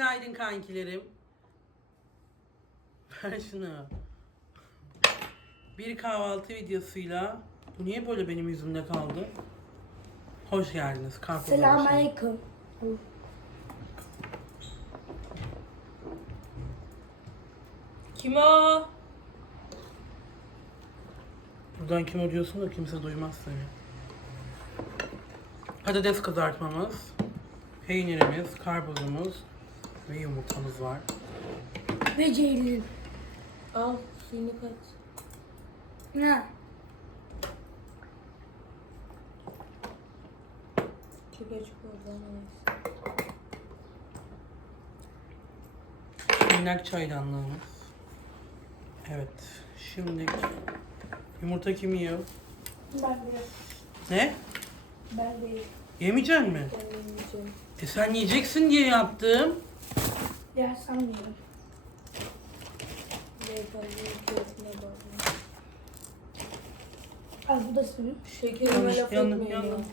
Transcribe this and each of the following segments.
günaydın kankilerim. Ver şunu. Bir kahvaltı videosuyla bu niye böyle benim yüzümde kaldı? Hoş geldiniz. Selamünaleyküm. Kim o? Buradan kim o diyorsun da kimse duymaz seni. Patates kızartmamız, peynirimiz, karpuzumuz ve yumurtamız var. Ve Ceylin. Al suyunu kaç. Ne? Çok açık neyse. Minnak çaydanlığımız. Evet. Şimdi yumurta kim yiyor? Ben de. Ne? Ben de. Yemeyecek mi? Ben yemeyeceğim. E sen yiyeceksin diye yaptım. Keyfine bağlı. Al bu da senin. Şekerime Yanlış, laf yandım, etmeyin ya. yandım.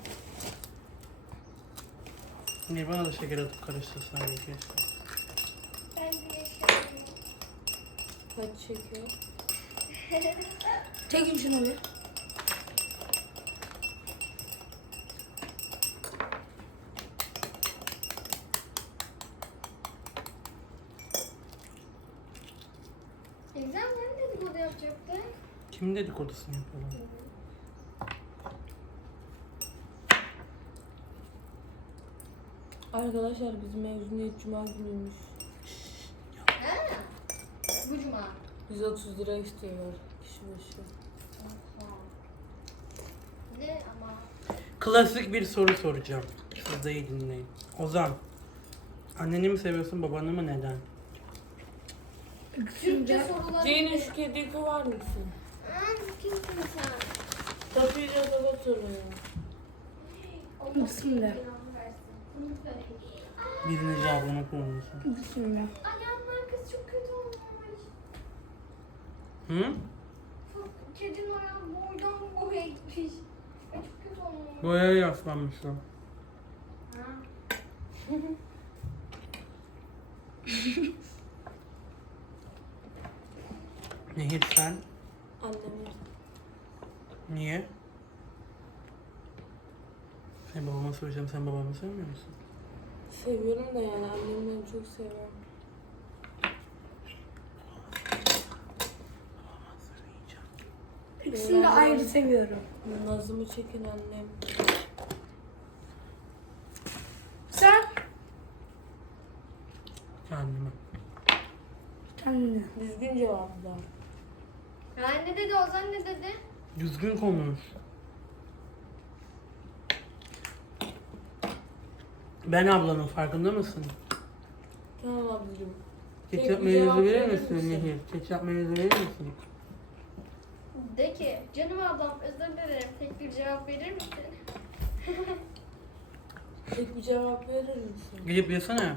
Niye bana da şeker atıp karıştırsan keşke. Ben de yaşıyorum. Kaç şeker? Çekin şunu bir. Güzel ben dedikodu yapacaktı. Kimin dedikodusunu yapalım? Arkadaşlar bizim mezuniyet cuma günüymüş. Ha? Bu cuma. 130 lira istiyorlar kişi başı. Ne ama? Klasik bir soru soracağım. Siz de iyi dinleyin. Ozan, anneni mi seviyorsun, babanı mı neden? Türkçe soruları. Ceylin şu kediyi kovar mısın? Aa, kimsin sen? Kapıyacağız o soruyor. Bismillah. Birini cevaplamak zorundasın. Bismillah. Ayağımın kız çok kötü olmuş. Hı? Kedinin ayağı boydan boya gitmiş. Çok kötü olmuş. Boyaya yaslanmışsın. Ha. Nehir sen Annemin. niye? Sen babama söyleyeceğim, sen babamı sevmiyor musun? Seviyorum da yani annemden çok seviyorum. İkisini de ayrı seviyorum. Nazımı çeken annem. Sen? Kendime. Kendine. Düzgün cevaplar. Ya ne dedi Ozan ne dedi? Düzgün konuş. Ben ablanın farkında mısın? Tamam ablacığım. Ketçap Tek bir mayonezi cevap verir verir misin misin? Nehir? Ketçap mayonezi verir misin? De ki canım ablam özür dilerim tek bir cevap verir misin? Tek bir cevap verir misin? Gidip yesene.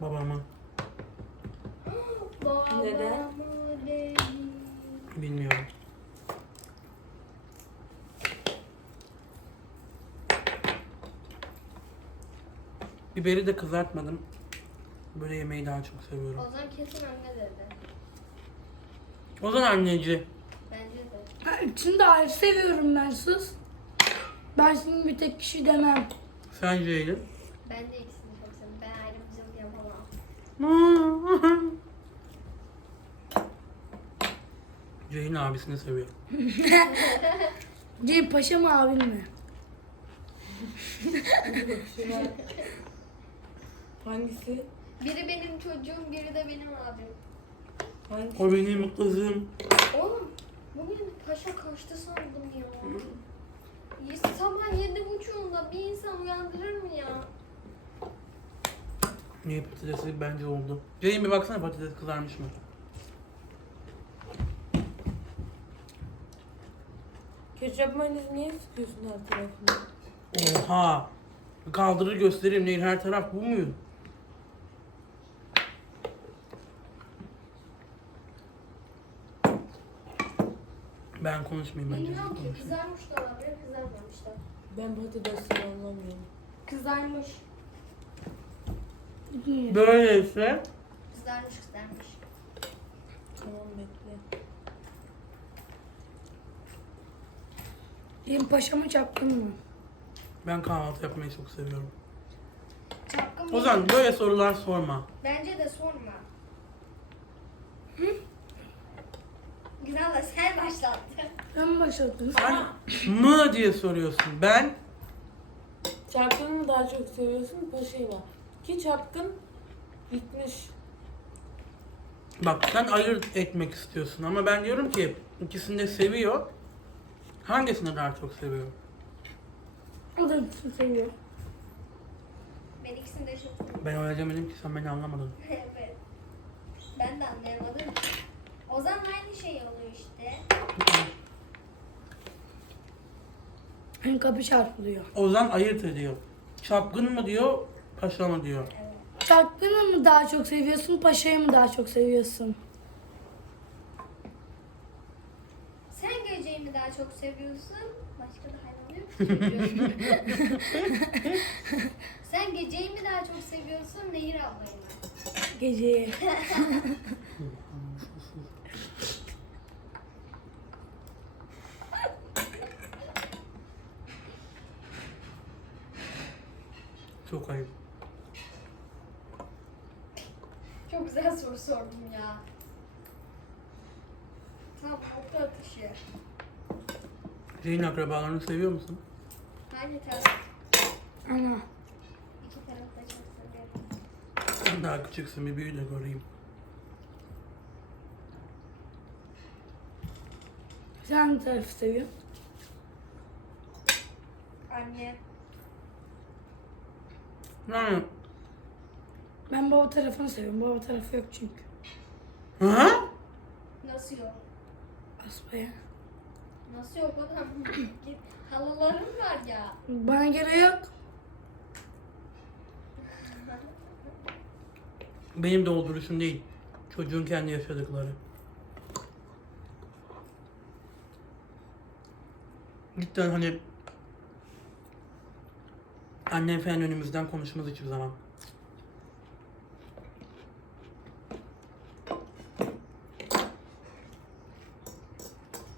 Babama. Neden? Bilmiyorum. Biberi de kızartmadım. Böyle yemeği daha çok seviyorum. Ozan kesin anne dedi. O zaman anneci. Bence de. Ha, İkisini de ayrı seviyorum ben sus. Ben şimdi bir tek kişi demem. Sen Ceylin. Ben de ikisini çok seviyorum. Ben ayrımcılık yapamam. Ceylin abisini seviyor. Ceylin paşa mı abin mi? Hangisi? Biri benim çocuğum, biri de benim abim. Hangisi? O benim kızım. Oğlum, bugün paşa kaçtı sandım ya. Ya Sabah yedi buçuğunda bir insan uyandırır mı ya? Niye patatesi bence oldu. Ceylin bir baksana patates kızarmış mı? Ketçap mayonezi niye sıkıyorsun her tarafına? Oha. Kaldırır göstereyim. Nehir her taraf bu mu? Ben konuşmayayım bence. Bilmiyorum ki kızarmış da olabilir, kızarmamış da. Ben patatesten anlamıyorum. Kızarmış. Böyleyse Kızarmış kızarmış. Tamam bekle. Benim paşamı çapkın mı? ben kahvaltı yapmayı çok seviyorum. Çapkın O zaman böyle sorular sorma. Bence de sorma. Güzel de sen başlattın. Ben başlattım. Ama Mı diye soruyorsun. Ben çapkını mı daha çok seviyorsun paşayı mı? Ki çapkın bitmiş. bak sen ayırt etmek istiyorsun ama ben diyorum ki ikisini de seviyor. Hangisini daha çok seviyor? O da ikisini seviyor. Ben ikisini de çok seviyorum. Ben öyle demedim ki sen beni anlamadın. evet. Ben de anlayamadım. O zaman aynı şey oluyor işte. Hem kapı çarpılıyor. Ozan ayırt ediyor. Çapkın mı diyor, paşa mı diyor. Evet. Çapkını mı daha çok seviyorsun, paşayı mı daha çok seviyorsun? Sen geceyi mi daha çok seviyorsun? Başka da hayvan yok mu? Sen geceyi mi daha çok seviyorsun? Nehir ablayı mı? Geceyi. Çok ayıp. Çok güzel soru sordum ya. Tamam, okul atışı. Şeyin akrabalarını seviyor musun? Hangi taraf? Ana. İki taraf da çok seviyorum. Sen daha küçüksün bir büyü de göreyim. Sen hangi tarafı seviyorsun? Anne. Yani Ben baba tarafını seviyorum. Baba tarafı yok çünkü. Ha? Nasıl yok? Asbaya. Nasıl yok adam? Git. Halalarım var ya. Bana göre yok. Benim dolduruşum değil. Çocuğun kendi yaşadıkları. Cidden hani annem falan önümüzden konuşmaz hiçbir zaman.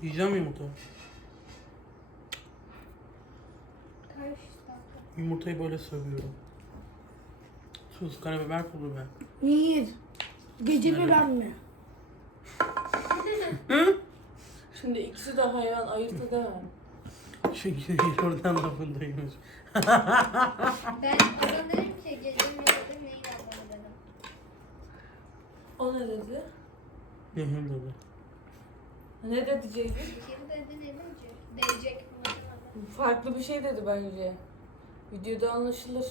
Yiyeceğim mi yumurta? Yumurtayı böyle seviyorum. Tuz, karabiber, pul biber. Niye? Gece mi ben mi? Şimdi ikisi de hayvan ayırt edemem. Çünkü oradan lafındaymış. Ben adam dedim ki gece mi dedim neyin ablamı dedim. O ne dedi? Nehir dedi. Ne dedi Ceylin? Şehir dedi ne diyecek? Diyecek mi? Farklı bir şey dedi bence. Videoda anlaşılır.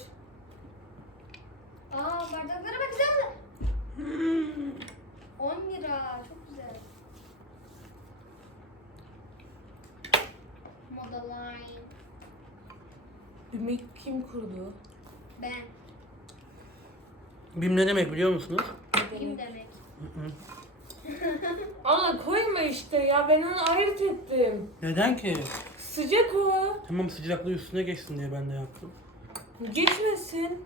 Aa bardaklara bak güzel. 10 lira çok güzel. Moda line. Ümit kim kurdu? Ben. Bim ne demek biliyor musunuz? Kim demek? demek? Hı hı. Ana koyma işte ya ben onu ayırt ettim. Neden ki? Sıcak o. Tamam sıcaklığı üstüne geçsin diye ben de yaptım. Geçmesin.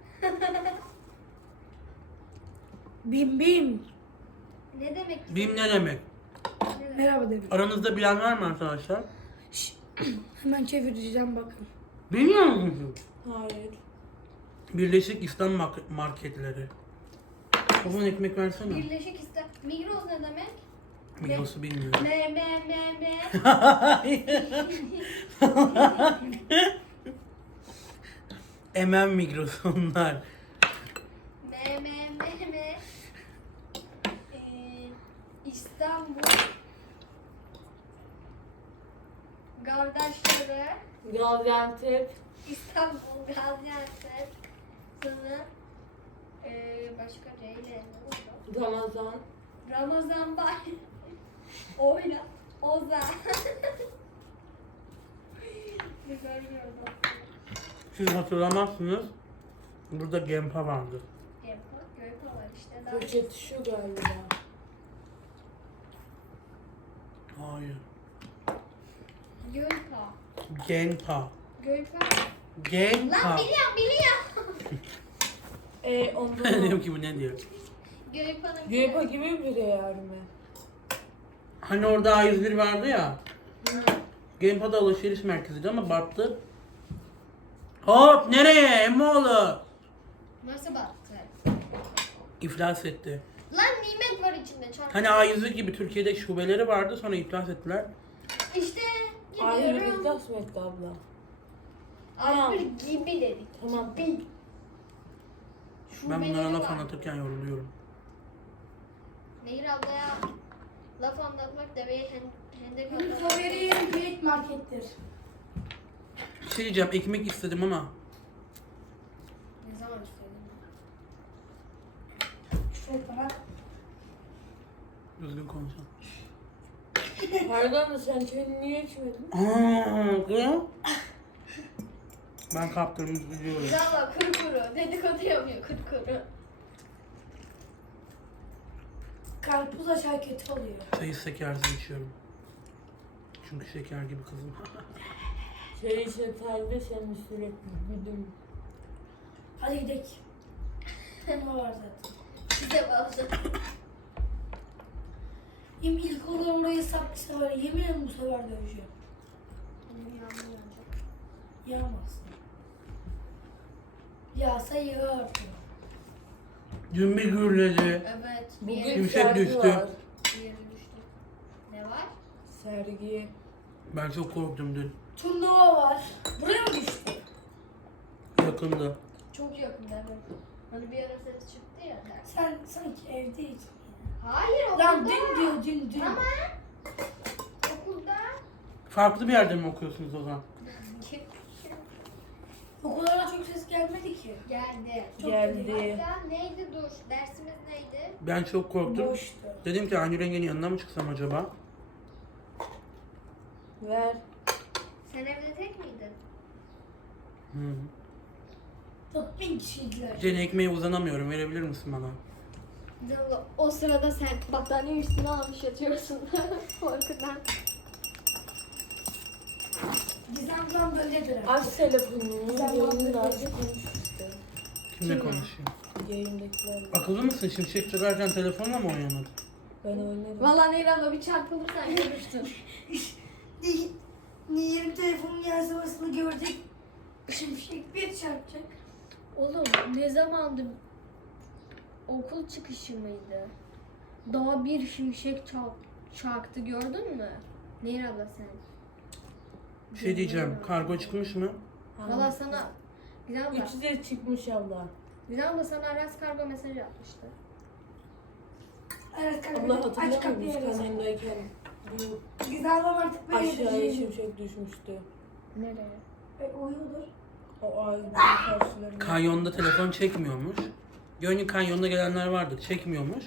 Bim bim. Ne demek? Bim ne demek? Ne demek? Merhaba dedim. Aranızda bilen var mı arkadaşlar? Şş, Hemen çevireceğim bakın. Bilmiyor musunuz? Hayır. Birleşik İslam mak- marketleri. Babana ekmek versene. Birleşik İslam. Migros ne demek? Migros'u bilmiyorum. Me me me me. Emem Migros onlar. Me me me me. Ee, İstanbul. Kardeşleri. Gaziantep. İstanbul Gaziantep. Sonra ee, başka neyle? Ramazan. Ramazan Bay. Oyna. Görmüyorum. Siz hatırlamazsınız. Burada Gempa vardı. Gempa, var işte. Daha şu galiba. Hayır. Göğepa. Genpa. Göğepa. Genpa. Lan biliyorum biliyorum. E ondan Diyorum ki bu ne diyor. Göğepan'ın Göğepa gibi bir yer mi? Hani orada A101 vardı ya. Gamepad'a alışveriş merkeziydi ama battı. Hop nereye Emmoğlu? Nasıl battı? İflas etti. Lan nimet var içinde çarpı. Hani A101 gibi Türkiye'de şubeleri vardı sonra iflas ettiler. İşte Aynı bir gidiyorum. klas mı etti abla? Ay bir gibi dedik. Tamam. Gibi. Ben bunlara Şubeleri laf var. anlatırken yoruluyorum. Nehir ablaya laf anlatmak hen- hendek Benim atmak. favori yerim Büyük Market'tir. Bir şey diyeceğim ekmek istedim ama Ne zaman istedin? Şöyle bana. düzgün konuşalım. Pardon da sen çayını niye içmedin? Aa, kız. Ben kaptırmış biliyorum. Güzel bak kuru kuru. Dedikodu yapıyor kuru kuru. Karpuzla çay kötü oluyor. Çayı şekersiz içiyorum. Çünkü şeker gibi kızım. Şey işte talde senin sürekli bildim. Hadi gidelim. Ne var zaten. Size bazı. Yemin ilk olarak orayı saklıysa var yemin ederim bu sefer döveceğim. Yağmaz. Yağsa yağar. Dün bir gürledi. Evet. Bugün Şimşek sergi düştü. var. bir yere düştü. Ne var? Sergi. Ben çok korktum dün. Turnuva var. Buraya mı düştü? Yakında. Çok yakında evet. Hani bir ara ses çıktı ya. Sen sanki evdeydin. Hayır okulda. Lan dün diyor dün dün. Ama okulda. Farklı bir yerde mi okuyorsunuz o zaman? Okullara çok ses gelmedi ki. Geldi. Çok Geldi. Hatta neydi dur? Dersimiz neydi? Ben çok korktum. Boştu. Dedim ki Aynur Yenge'nin yanına mı çıksam acaba? Ver. Sen evde tek miydin? Hı. Çok bin kişiydiler. Gene ekmeğe uzanamıyorum. Verebilir misin bana? Canım, O sırada sen battaniye üstüne almış yatıyorsun. Korkudan. Gizemden böyledir. Aç telefonunu. Sen Yayını da bana aç konuş işte. Kimle konuşayım? Yayındakilerle. Akıllı mısın? Şimşek çıkarken telefonla mı oynanır? Ben oynarım. Valla Nehir abla bir çarpılırsan görürsün. Nehir'in telefonun yansımasını gördük. Şimşek bir çarpacak. Oğlum ne zamandı okul çıkışı mıydı? Daha bir şimşek çak, çaktı gördün mü? Nehir abla sen. Bir şey diyeceğim. Kargo çıkmış mı? Valla sana Güzel abla. Üçü de çıkmış abla. Güzel abla sana Aras kargo mesajı atmıştı. Evet Abla kanka. Aç hatırlamıyor musun kapıyı. biz kanendeyken bu Güzel babam artık böyle aşağıya bir şimşek düşmüştü. Nereye? E, uyuyordur. O ağacın karşılarında. Kanyonda telefon çekmiyormuş. Gönlü kanyonda gelenler vardı. Çekmiyormuş.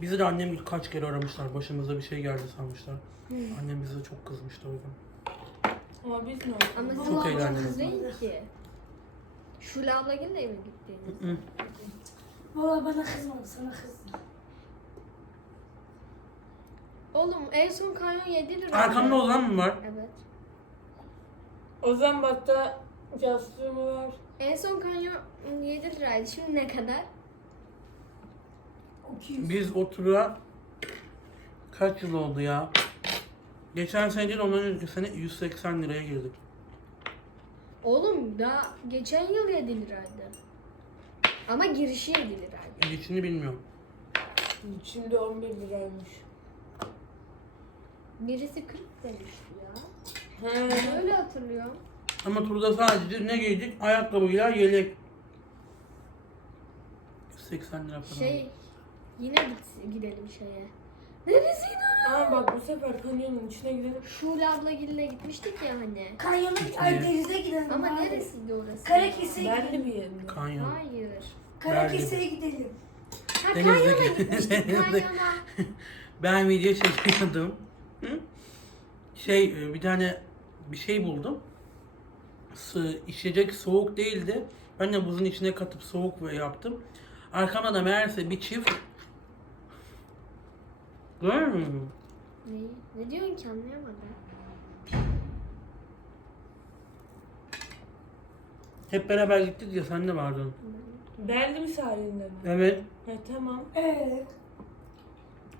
Bizi de annem kaç kere aramışlar. Başımıza bir şey geldi sanmışlar. Annem bize çok kızmıştı o yüzden. Ama biz ne Ama Çok eğlendiniz. kız değil ki. Şule abla gelin mi gittiniz? Hı. Valla bana kızmadı sana kızdı. Oğlum en son kanyon 7 lira. Arkamda Ozan mı var? Evet. O zaman batta yastığımı ver. En son kanyon 7 liraydı. Şimdi ne kadar? 200. Biz o tura kaç yıl oldu ya? Geçen sene değil ondan önceki sene 180 liraya girdik. Oğlum daha geçen yıl 7 liraydı. Ama girişi 7 liraydı. İçini bilmiyorum. Şimdi 11 liraymış. Birisi 40 demişti ya. He. Ben öyle hatırlıyorum. Ama turda sadece ne giydik? Ayakkabıyla yelek. 180 lira falan. Şey yine git, gidelim şeye. Neresiydi Ama bak bu sefer kanyonun içine gidelim. Şule abla gille gitmiştik ya hani. Kanyonun ay denize gidelim. Ama abi. neresiydi orası? Karakese'ye Belli gidelim. bir yerine. Kanyon. Hayır. Karakese'ye gidelim. Ha Denizde kanyona gidelim. gitmiştik kanyona. Ben video çekiyordum. Hı? Şey e, bir tane bir şey buldum. Sı, içecek soğuk değildi. Ben de buzun içine katıp soğuk ve yaptım. Arkamda da meğerse bir çift Görmüyor musun? Ne? Ne diyorsun ki anlayamadım. Hep beraber gittik ya sen de vardın. Belli misalinde mi? Evet. Ha tamam. Ee,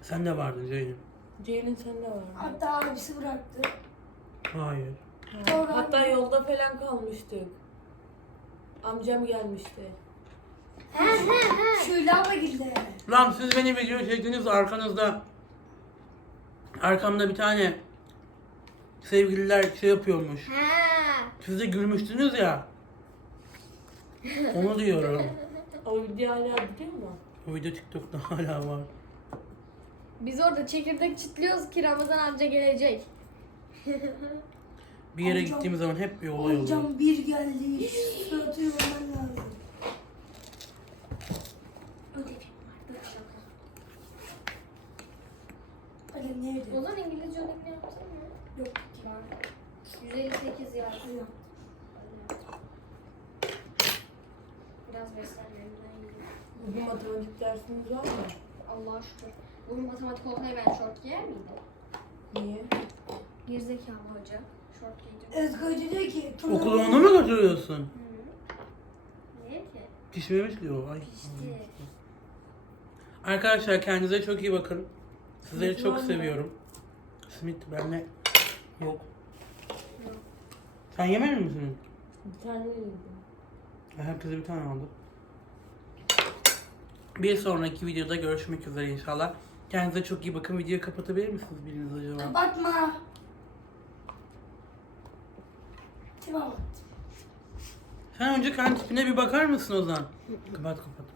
Sen de vardın Ceylin. Ceylin sende var. mı? hatta abisi bıraktı. Hayır. Ha. Sonra- Hatta yolda falan kalmıştık. Amcam gelmişti. Şöyle abla girdi. Lan siz beni video çektiniz arkanızda arkamda bir tane sevgililer şey yapıyormuş. He. Siz de gülmüştünüz ya. Onu diyorum. O video hala gidiyor mu? O video TikTok'ta hala var. Biz orada çekirdek çitliyoruz ki Ramazan amca gelecek. Bir yere Amcam- gittiğimiz zaman hep bir olay oluyor. Amcam bir geldi. Şu suratı yorman lazım. Hadi ne ödedi? Ozan İngilizce ödevini yaptın mı? Yok. Var. 158 yazdı. Yok. Biraz beslenmemden gidiyor. Bugün dersiniz var mı? Allah'a şükür. Bugün matematik olsaydı ben şort giyer miydim? Niye? Gerizekalı hoca. Şort giydim. Özgür Hoca diyor ki. Okula onu mu götürüyorsun? Hı. Niye ki? Pişmemiş o. Ay. Pişti. Arkadaşlar kendinize çok iyi bakın. Sizleri Simit çok var mı? seviyorum. Simit benle yok. Yok. Sen yemedin mi? Bir tane yedim. Herkese bir tane aldım. Bir sonraki videoda görüşmek üzere inşallah. Kendinize çok iyi bakın. Videoyu kapatabilir misiniz biriniz acaba? Kapatma. Tamam. Sen önce kendi tipine bir bakar mısın Ozan? Kapat kapat.